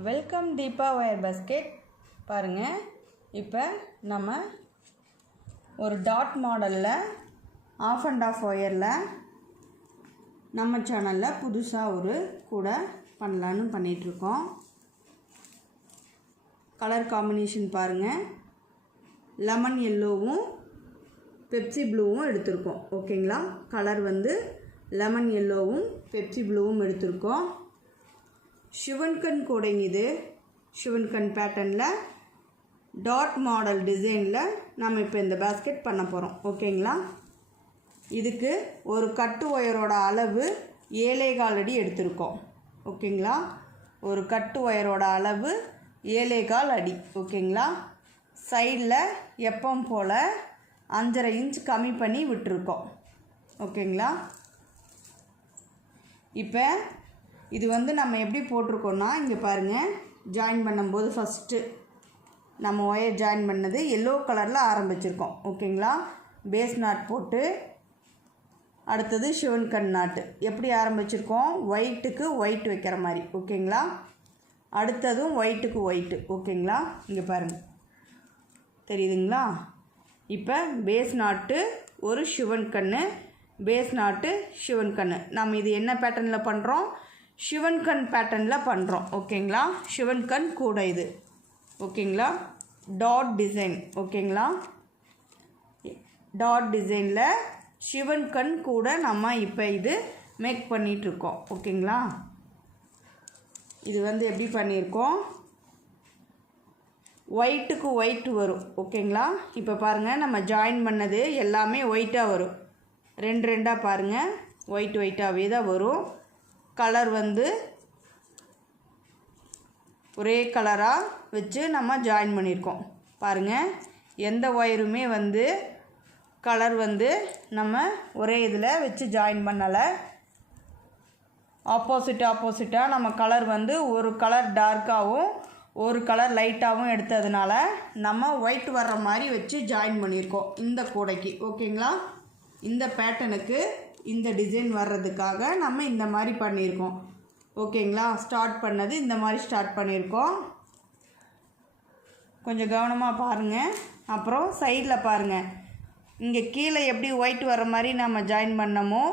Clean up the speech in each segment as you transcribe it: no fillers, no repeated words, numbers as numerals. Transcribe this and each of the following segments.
Welcome Deepa wire basket. பாருங்கள், இப்போ நம்ம ஒரு டாட் மாடலில் ஆஃப் அண்ட் ஆஃப் ஒயரில் நம்ம சேனலில் புதுசாக ஒரு கூடை பண்ணலான்னு பண்ணிகிட்ருக்கோம். கலர் காம்பினேஷன் பாருங்கள், லெமன் எல்லோவும் பெப்சி ப்ளூவும் எடுத்திருக்கோம். ஓகேங்களா, கலர் வந்து லெமன் எல்லோவும் பெப்சி ப்ளூவும் எடுத்திருக்கோம். ஷிவன்கன் கூடைங்க இது. ஷிவன்கன் பேட்டர்னில் டாட் மாடல் டிசைனில் நம்ம இப்போ இந்த பேஸ்கெட் பண்ண போகிறோம். ஓகேங்களா, இதுக்கு ஒரு கட்டு ஒயரோட அளவு 7.25 அடி எடுத்திருக்கோம். ஓகேங்களா, ஒரு கட்டு ஒயரோட அளவு 7.25 அடி. ஓகேங்களா, சைடில் எப்பவும் போல் 5.5 இன்ச் கம்மி பண்ணி விட்டுருக்கோம். ஓகேங்களா, இப்போ இது வந்து நம்ம எப்படி போட்டிருக்கோன்னா, இங்கே பாருங்கள், ஜாயின் பண்ணும்போது ஃபஸ்ட்டு நம்ம ஒயர் ஜாயின் பண்ணது எல்லோ கலரில் ஆரம்பிச்சிருக்கோம். ஓகேங்களா, பேஸ் நாட் போட்டு அடுத்தது ஷிவன்கன் நாட்டு எப்படி ஆரம்பிச்சிருக்கோம், ஒயிட்டுக்கு ஒயிட் வைக்கிற மாதிரி. ஓகேங்களா, அடுத்ததும் ஒயிட்டுக்கு ஒயிட்டு. ஓகேங்களா, இங்கே பாருங்கள், தெரியுதுங்களா? இப்போ பேஸ் நாட்டு ஒரு ஷிவன்கன்னு, பேஸ் நாட்டு ஷிவன்கன்னு. நம்ம இது என்ன பேட்டர்னில் பண்ணுறோம், ஷிவன்கன் பேட்டர்னில் பண்ணுறோம். ஓகேங்களா, ஷிவன்கன் கூட இது. ஓகேங்களா, டாட் டிசைன். ஓகேங்களா, டாட் டிசைனில் ஷிவன்கன் கூட நம்ம இப்போ இது மேக் பண்ணிகிட்ருக்கோம். ஓகேங்களா, இது வந்து எப்படி பண்ணியிருக்கோம், ஒயிட்டுக்கு ஒயிட் வரும். ஓகேங்களா, இப்போ பாருங்கள், நம்ம ஜாயின் பண்ணது எல்லாமே ஒயிட்டாக வரும். ரெண்டு ரெண்டாக பாருங்கள், ஒயிட்டாகவே தான் வரும். கலர் வந்து ஒரே கலராக வச்சு நம்ம ஜாயின் பண்ணியிருக்கோம். பாருங்கள், எந்த ஒயருமே வந்து கலர் வந்து நம்ம ஒரே இதில் வச்சு ஜாயின் பண்ணலை. ஆப்போசிட்டாக நம்ம கலர் வந்து ஒரு கலர் டார்க்காகவும் ஒரு கலர் லைட்டாகவும் எடுத்ததுனால நம்ம ஒயிட் வர்ற மாதிரி வச்சு ஜாயின் பண்ணியிருக்கோம் இந்த கூடைக்கு. ஓகேங்களா, இந்த பேட்டர்னுக்கு இந்த டிசைன் வர்றதுக்காக நம்ம இந்த மாதிரி பண்ணியிருக்கோம். ஓகேங்களா, ஸ்டார்ட் பண்ணது இந்த மாதிரி ஸ்டார்ட் பண்ணியிருக்கோம். கொஞ்சம் கவனமாக பாருங்கள். அப்புறம் சைடில் பாருங்கள், இங்கே கீழே எப்படி ஒயிட் வர்ற மாதிரி நம்ம ஜாயின் பண்ணமோ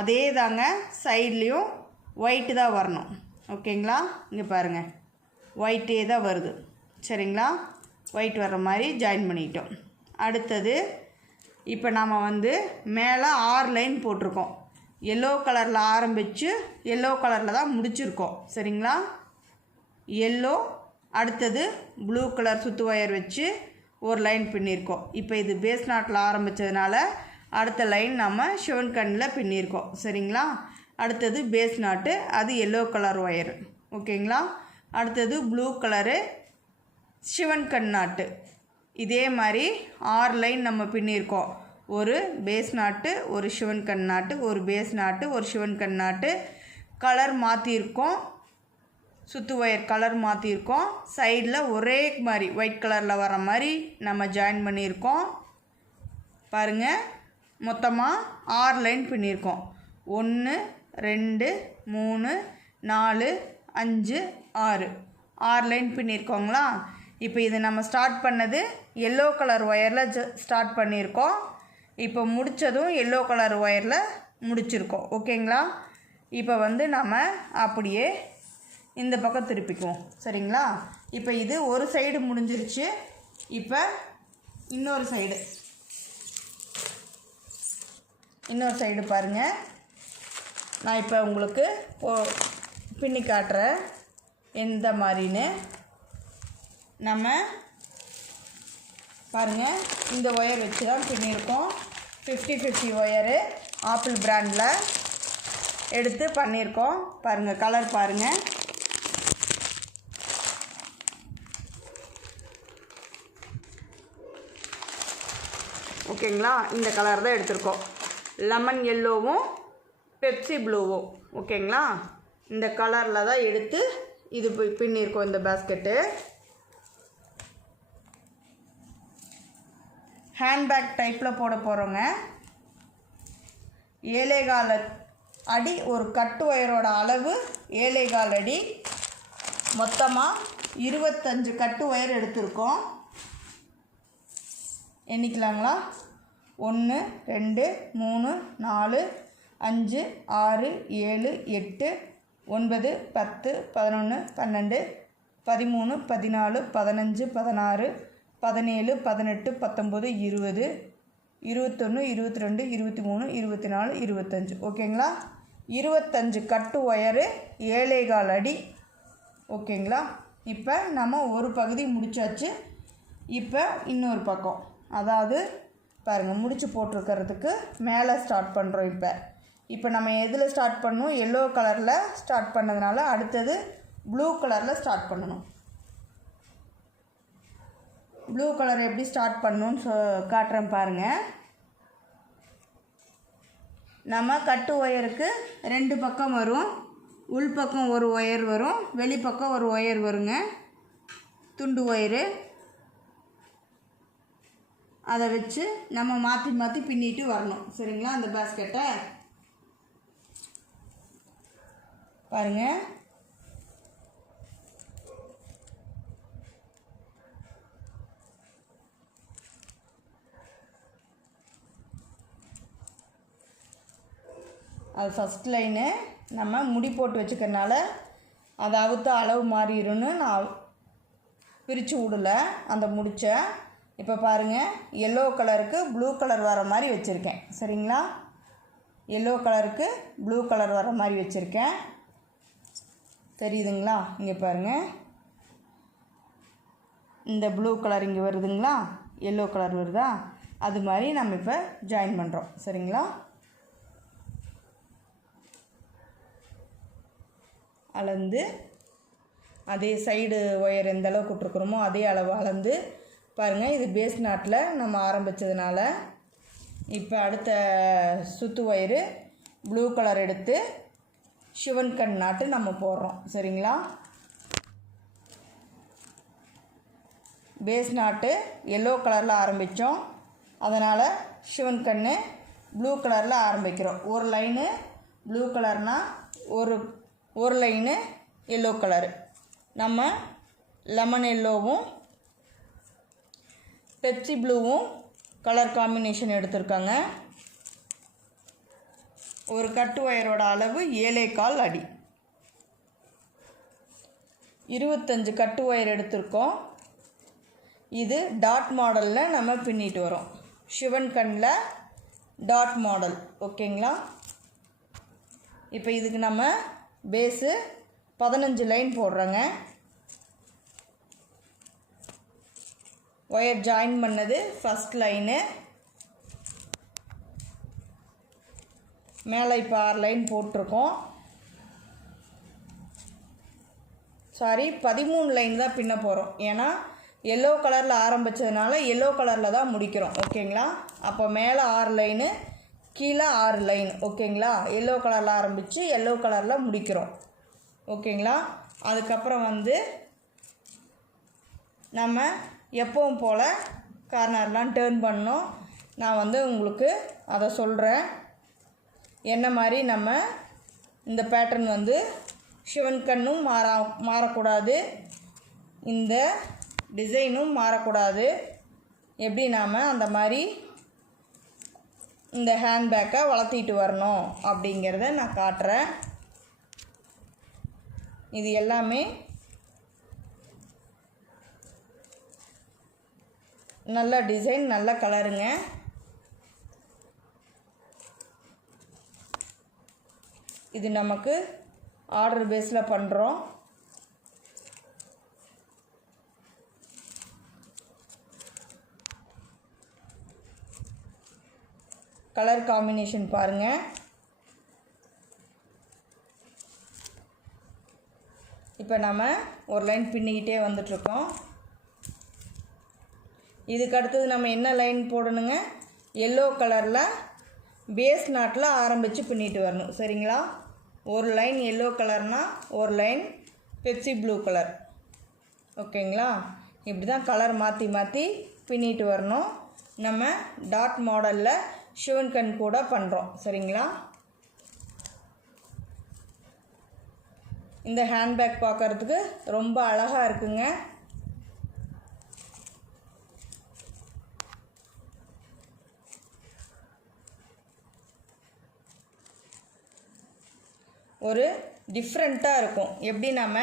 அதே தாங்க சைட்லேயும் ஒயிட்டு தான் வரணும். ஓகேங்களா, இங்கே பாருங்கள், ஒயிட்டே தான் வருது. சரிங்களா, ஒயிட் வர்ற மாதிரி ஜாயின் பண்ணிட்டோம். அடுத்தது இப்போ நாம் வந்து மேலே 6 லைன் போட்டிருக்கோம். எல்லோ கலரில் ஆரம்பித்து எல்லோ கலரில் தான் முடிச்சிருக்கோம். சரிங்களா, எல்லோ, அடுத்தது ப்ளூ கலர் சுற்று ஒயர் வச்சு ஒரு லைன் பின்னியிருக்கோம். இப்போ இது பேஸ் நாட்டில் ஆரம்பித்ததுனால அடுத்த லைன் நம்ம ஷிவன்கனில் பின்னியிருக்கோம். சரிங்களா, அடுத்தது பேஸ் நாட்டு, அது எல்லோ கலர் ஒயர். ஓகேங்களா, அடுத்தது ப்ளூ கலரு ஷிவன்கன் நாட்டு. இதே மாதிரி 6 லைன் நம்ம பின்னியிருக்கோம். ஒரு பேஸ் நாட்டு, ஒரு ஷிவன்கன் நாட்டு, ஒரு பேஸ் நாட்டு, ஒரு ஷிவன்கன் நாட்டு. கலர் மாற்றிருக்கோம், சுற்று ஒயர் கலர் மாற்றிருக்கோம். சைடில் ஒரே மாதிரி ஒயிட் கலரில் வர மாதிரி நம்ம ஜாயின் பண்ணியிருக்கோம். பாருங்கள், மொத்தமாக 6 லைன் பின்னியிருக்கோம். 1 2 3 4 5 6 லைன் பின்னியிருக்கோங்களா. இப்போ இது நம்ம ஸ்டார்ட் பண்ணது எல்லோ கலர் ஒயரில் ஸ்டார்ட் பண்ணியிருக்கோம். இப்போ முடித்ததும் எல்லோ கலர் ஒயரில் முடிச்சிருக்கோம். ஓகேங்களா, இப்போ வந்து நம்ம அப்படியே இந்த பக்கம் திருப்பிக்குவோம். சரிங்களா, இப்போ இது ஒரு சைடு முடிஞ்சிருச்சு. இப்போ இன்னொரு சைடு பாருங்கள், நான் இப்போ உங்களுக்கு பின்னி காட்டுறேன் எந்த மாதிரின்னு. நம்ம பாருங்கள், இந்த ஒயர் வச்சு தான் பின்னியிருக்கோம். 50-50 ஒயரு ஆப்பிள் பிராண்டில் எடுத்து பண்ணியிருக்கோம். பாருங்கள், கலர் பாருங்கள். ஓகேங்களா, இந்த கலர் தான் எடுத்திருக்கோம். லெமன் எல்லோவும் பெப்சி ப்ளூவும். ஓகேங்களா, இந்த கலரில் தான் எடுத்து இது பின்னியிருக்கோம் இந்த பேஸ்கெட்டு. ஹேண்ட்பேக் டைப்பில் போட போகிறோங்க. 7.25 அடி ஒரு கட்டு ஒயரோட அளவு 7.25 அடி. மொத்தமாக 25 கட்டு ஒயர் எடுத்திருக்கோம். எண்ணிக்கலாங்களா? 1 2 3 4 5 6 7 8 9 10 11 12 13 14 15 16 17 18 19 20 21 22 23 24 25. ஓகேங்களா? 25 கட்டு ஒயரு 7.25 அடி. ஓகேங்களா? இப்போ நம்ம ஒரு பகுதி முடிச்சாச்சு. இப்போ இன்னொரு பக்கம், அதாவது பாருங்கள், முடிச்சு போட்டிருக்கிறதுக்கு மேலே ஸ்டார்ட் பண்ணுறோம். இப்போ நம்ம எதில் ஸ்டார்ட் பண்ணணும்? எல்லோ கலரில் ஸ்டார்ட் பண்ணதுனால அடுத்தது ப்ளூ கலரில் ஸ்டார்ட் பண்ணணும். ப்ளூ கலர் எப்படி ஸ்டார்ட் பண்ணணும்னு காட்டுறேன் பாருங்கள். நம்ம கட்டு ஒயருக்கு 2 பக்கம் வரும். உள் பக்கம் ஒரு ஒயர் வரும், வெளிப்பக்கம் ஒரு ஒயர் வருங்க, துண்டு ஒயரு. அதை வச்சு நம்ம மாற்றி மாற்றி பின்னிட்டு வரணும். சரிங்களா? அந்த பேஸ்கெட்டை பாருங்கள். அது ஃபஸ்ட் லைனு நம்ம முடி போட்டு வச்சுக்கிறனால அதை அவுத்த அளவு மாறிடும்னு நான் பிரித்து விடல அந்த முடிச்சை. இப்போ பாருங்கள், எல்லோ கலருக்கு ப்ளூ கலர் வர மாதிரி வச்சுருக்கேன். சரிங்களா? எல்லோ கலருக்கு ப்ளூ கலர் வர மாதிரி வச்சுருக்கேன். தெரியுதுங்களா? இங்கே பாருங்கள், இந்த ப்ளூ கலர் இங்கே வருதுங்களா, எல்லோ கலர் வருதா? அது மாதிரி நம்ம இப்போ ஜாயின் பண்ணுறோம். சரிங்களா? அளந்து அதே சைடு ஒயர் எந்த அளவுக்கு விட்ருக்குறோமோ அதே அளவு அளந்து பாருங்கள். இது பேஸ் நாட்டில் நம்ம ஆரம்பித்ததுனால இப்போ அடுத்த சுற்று ஒயரு ப்ளூ கலர் எடுத்து சிவன் கண் நாட்டு நம்ம போடுறோம். சரிங்களா? பேஸ் நாட்டு எல்லோ கலரில் ஆரம்பித்தோம், அதனால் சிவன் கண் ப்ளூ கலரில் ஆரம்பிக்கிறோம். ஒரு லைனு ப்ளூ கலர்னால் ஒரு லைனு எல்லோ கலரு. நம்ம லெமன் எல்லோவும் பெப்சி ப்ளூவும் கலர் காம்பினேஷன் எடுத்திருக்காங்க. ஒரு கட்டு ஒயரோட அளவு 7.25 அடி. 25 கட்டு ஒயர் எடுத்திருக்கோம். இது டாட் மாடலில் நம்ம பின்னிட்டு வரோம். சிவன் கண்ணில் டாட் மாடல். ஓகேங்களா? இப்போ இதுக்கு நம்ம பேஸு 15 லைன் போடுறோங்க. ஒயர் ஜாயின் பண்ணது ஃபஸ்ட் லைனு. மேலே இப்போ 6 லைன் போட்டிருக்கோம். 13 லைன் தான் பின்ன போகிறோம். ஏன்னா எல்லோ கலரில் ஆரம்பித்ததுனால எல்லோ கலரில் தான் முடிக்கிறோம். ஓகேங்களா? அப்போ மேலே 6 லைனு, கீழே 6 லைன். ஓகேங்களா? எல்லோ கலரில் ஆரம்பித்து எல்லோ கலரில் முடிக்கிறோம். ஓகேங்களா? அதுக்கப்புறம் நம்ம எப்பவும் போல் கார்னர்லாம் டேர்ன் பண்ணோம். நான் உங்களுக்கு அதை சொல்கிறேன். என்ன மாதிரி நம்ம இந்த பேட்டர்ன் சிவன் கண்ணும் மாறக்கூடாது, இந்த டிசைனும் மாறக்கூடாது. எப்படி நாம் அந்த மாதிரி இந்த ஹேண்ட்பேக்கை வளர்த்திட்டு வரணும் அப்படிங்கிறத நான் காட்டுறேன். இது எல்லாமே நல்ல டிசைன், நல்ல கலருங்க. இது நமக்கு ஆர்டர் பேஸில் பண்ணுறோம். கலர் காம்பினேஷன் பாருங்கள். இப்போ நம்ம ஒரு லைன் பின்னிக்கிட்டே வந்துட்ருக்கோம். இதுக்கு அடுத்தது நம்ம என்ன லைன் போடணுங்க? எல்லோ கலரில் பேஸ் நாட்டில் ஆரம்பித்து பின்னிட்டு வரணும். சரிங்களா? ஒரு லைன் எல்லோ கலர்னால் ஒரு லைன் பெப்சி ப்ளூ கலர். ஓகேங்களா? இப்படி தான் கலர் மாற்றி மாற்றி பின்னிட்டு வரணும். நம்ம டாட் மாடலில் சிவன் கண் கூட பண்ணுறோம். சரிங்களா? இந்த ஹேண்ட்பேக் பார்க்குறதுக்கு ரொம்ப அழகாக இருக்குங்க. ஒரு டிஃப்ரெண்ட்டாக இருக்கும். எப்படி நம்ம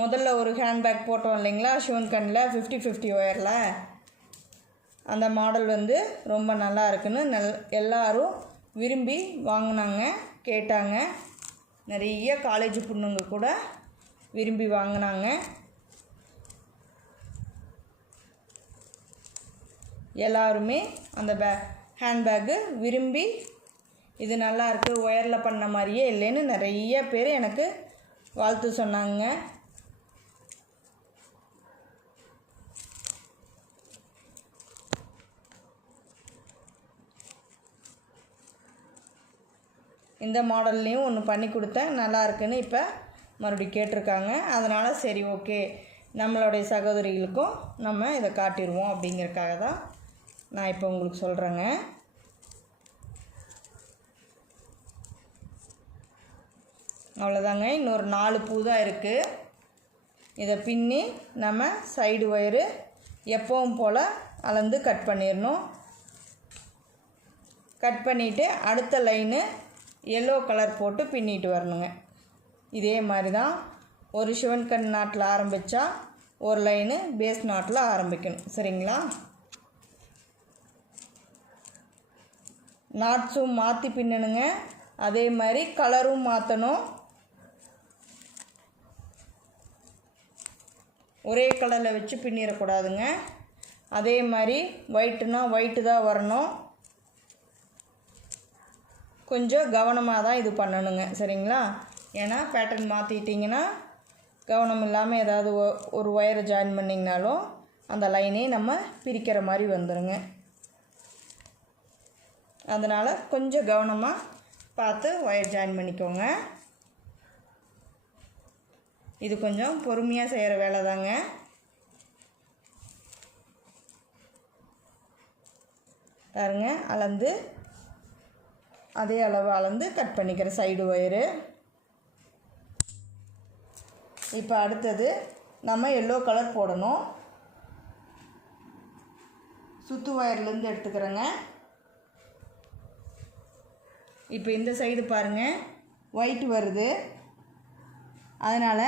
முதல்ல ஒரு ஹேண்ட்பேக் போட்டோம் இல்லைங்களா ஷிவன்கனில் 50-50 ஒயரில், அந்த மாடல் வந்து ரொம்ப நல்லா இருக்குன்னு எல்லோரும் விரும்பி வாங்கினாங்க, கேட்டாங்க. நிறைய காலேஜ் பொண்ணுங்க கூட விரும்பி வாங்கினாங்க. எல்லாருமே அந்த ஹேண்ட்பேக்கு விரும்பி இது நல்லா இருக்குது, ஒயரில் பண்ண மாதிரியே இல்லைன்னு நிறைய பேர் எனக்கு வாழ்த்து சொன்னாங்க. இந்த மாடல்லையும் ஒன்று பண்ணி கொடுத்தேன், நல்லா இருக்குன்னு இப்போ மறுபடியும் கேட்டிருக்காங்க. அதனால் சரி ஓகே, நம்மளுடைய சகோதரிகளுக்கும் நம்ம இதை காட்டிடுவோம் அப்படிங்கிறதுக்காக தான் நான் இப்போ உங்களுக்கு சொல்கிறேங்க. அவ்வளோதாங்க. இன்னொரு 4 பூ தான் இருக்குது. இதை பின்னி நம்ம சைடு ஒயரு எப்பவும் போல் அளந்து கட் பண்ணிடணும். கட் பண்ணிவிட்டு அடுத்த லைனு எல்லோ கலர் போட்டு பின்னிட்டு வரணுங்க. இதே மாதிரி தான் ஒரு ஷிவன்கன் நாட்டில் ஆரம்பித்தா ஒரு லைனு பேஸ் நாட்டில் ஆரம்பிக்கணும். சரிங்களா? நாட்ஸும் மாற்றி பின்னணுங்க. அதே மாதிரி கலரும் மாற்றணும். ஒரே கலரில் வச்சு பின்னிடக்கூடாதுங்க. அதே மாதிரி ஒயிட்டுனா ஒயிட்டு தான் வரணும். கொஞ்சம் கவனமாக தான் இது பண்ணணுங்க. சரிங்களா? ஏன்னா பேட்டர்ன் மாற்றிட்டிங்கன்னா கவனம் இல்லாமல் ஏதாவது ஒரு ஒயரை ஜாயின் பண்ணிங்கனாலும் அந்த லைனே நம்ம பிரிக்கிற மாதிரி வந்துடுங்க. அதனால் கொஞ்சம் கவனமாக பார்த்து ஒயர் ஜாயின் பண்ணிக்கோங்க. இது கொஞ்சம் பொறுமையாக செய்கிற வேலை தாங்க. பாருங்க, அளந்து அதே அளவு அளந்து கட் பண்ணிக்கிற சைடு ஒயரு. இப்போ அடுத்தது நம்ம எல்லோ கலர் போடணும். சுத்து ஒயர்லேருந்து எடுத்துக்கிறேங்க. இப்போ இந்த சைடு பாருங்கள் ஒயிட் வருது, அதனால்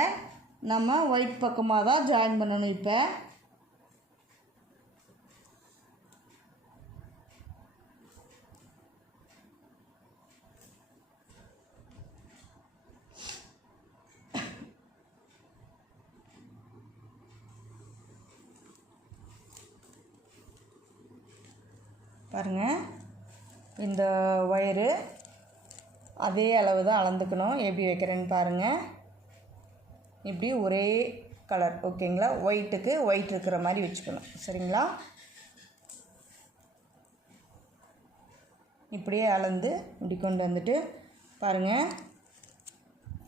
நம்ம ஒயிட் பக்கமாக தான் ஜாயின் பண்ணணும். இப்போ பாருங்கள், இந்த ஒயரு அதே அளவு தான் அளந்துக்கணும். எப்படி வைக்கிறேன்னு பாருங்கள். இப்படி ஒரே கலர், ஓகேங்களா? ஒயிட்டுக்கு ஒயிட் இருக்கிற மாதிரி வச்சுக்கணும். சரிங்களா? இப்படியே அளந்து இப்படி கொண்டு வந்துட்டு பாருங்கள்,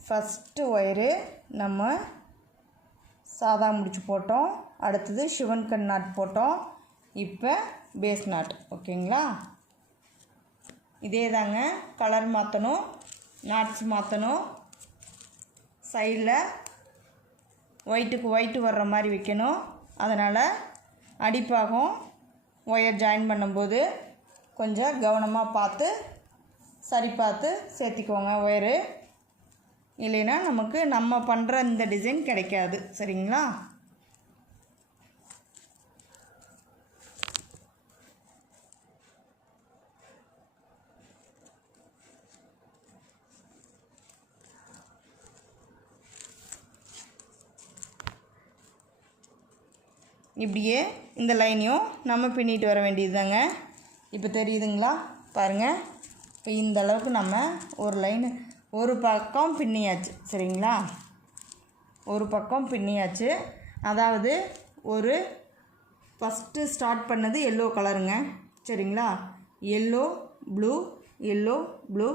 ஃபஸ்ட்டு ஒயரு நம்ம சாதா முடிச்சு போட்டோம். அடுத்தது ஷிவன்கன் நாட் போட்டோம். இப்போ பேஸ் நாட். ஓகேங்களா? இதே தாங்க, கலர் மாற்றணும், நாட்ஸ் மாற்றணும். சைடில் ஒயிட்டுக்கு ஒயிட்டு வர்ற மாதிரி வைக்கணும். அதனால் அடிப்பாகம் ஒயர் ஜாயின் பண்ணும்போது கொஞ்சம் கவனமாக பார்த்து சரி பார்த்து சேர்த்திக்கோங்க ஒயரு. இல்லைன்னா நமக்கு நம்ம பண்ணுற இந்த டிசைன் கிடைக்காது. சரிங்களா? இப்படியே இந்த லைனையும் நம்ம பின்னிட்டு வர வேண்டியது தாங்க. இப்போ தெரியுதுங்களா? பாருங்கள், இப்போ இந்த அளவுக்கு நம்ம ஒரு லைனு ஒரு பக்கம் பின்னியாச்சு. சரிங்களா? ஒரு பக்கம் பின்னியாச்சு. அதாவது ஒரு ஃபஸ்ட்டு ஸ்டார்ட் பண்ணது எல்லோ கலருங்க. சரிங்களா? Yellow blue, yellow blue,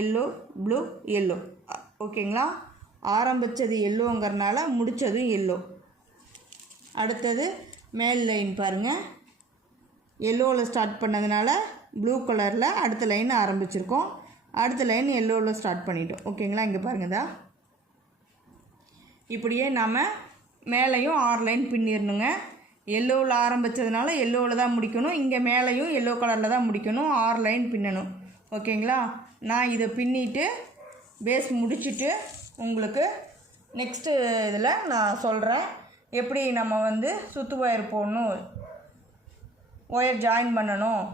yellow blue, yellow. ஓகேங்களா? ஆரம்பித்தது எல்லோங்கிறனால முடித்ததும் எல்லோ. அடுத்தது மேல் லைன் பாருங்கள், எல்லோவில் ஸ்டார்ட் பண்ணதுனால ப்ளூ கலரில் அடுத்த லைன் ஆரம்பிச்சிருக்கோம். அடுத்த லைன் எல்லோவில் ஸ்டார்ட் பண்ணிட்டோம். ஓகேங்களா? இங்கே பாருங்கதா, இப்படியே நாம் மேலேயும் 6 லைன் பின்னிடணுங்க. எல்லோவில் ஆரம்பித்ததுனால எல்லோவில் தான் முடிக்கணும். இங்கே மேலேயும் எல்லோ கலரில் தான் முடிக்கணும். 6 லைன் பின்னணும். ஓகேங்களா? நான் இதை பின்னிட்டு பேஸ் முடிச்சுட்டு உங்களுக்கு நெக்ஸ்ட்டு இதில் நான் சொல்கிறேன் எப்படி நம்ம வந்து சுற்று ஒயர் போடணும், ஒயர் ஜாயின் பண்ணணும்,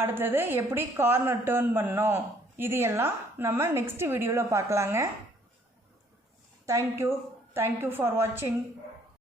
அடுத்தது எப்படி கார்னர் டேர்ன் பண்ணணும், இது எல்லாம் நம்ம நெக்ஸ்ட் வீடியோவில் பார்க்கலாங்க. தேங்க்யூ ஃபார் வாட்சிங்.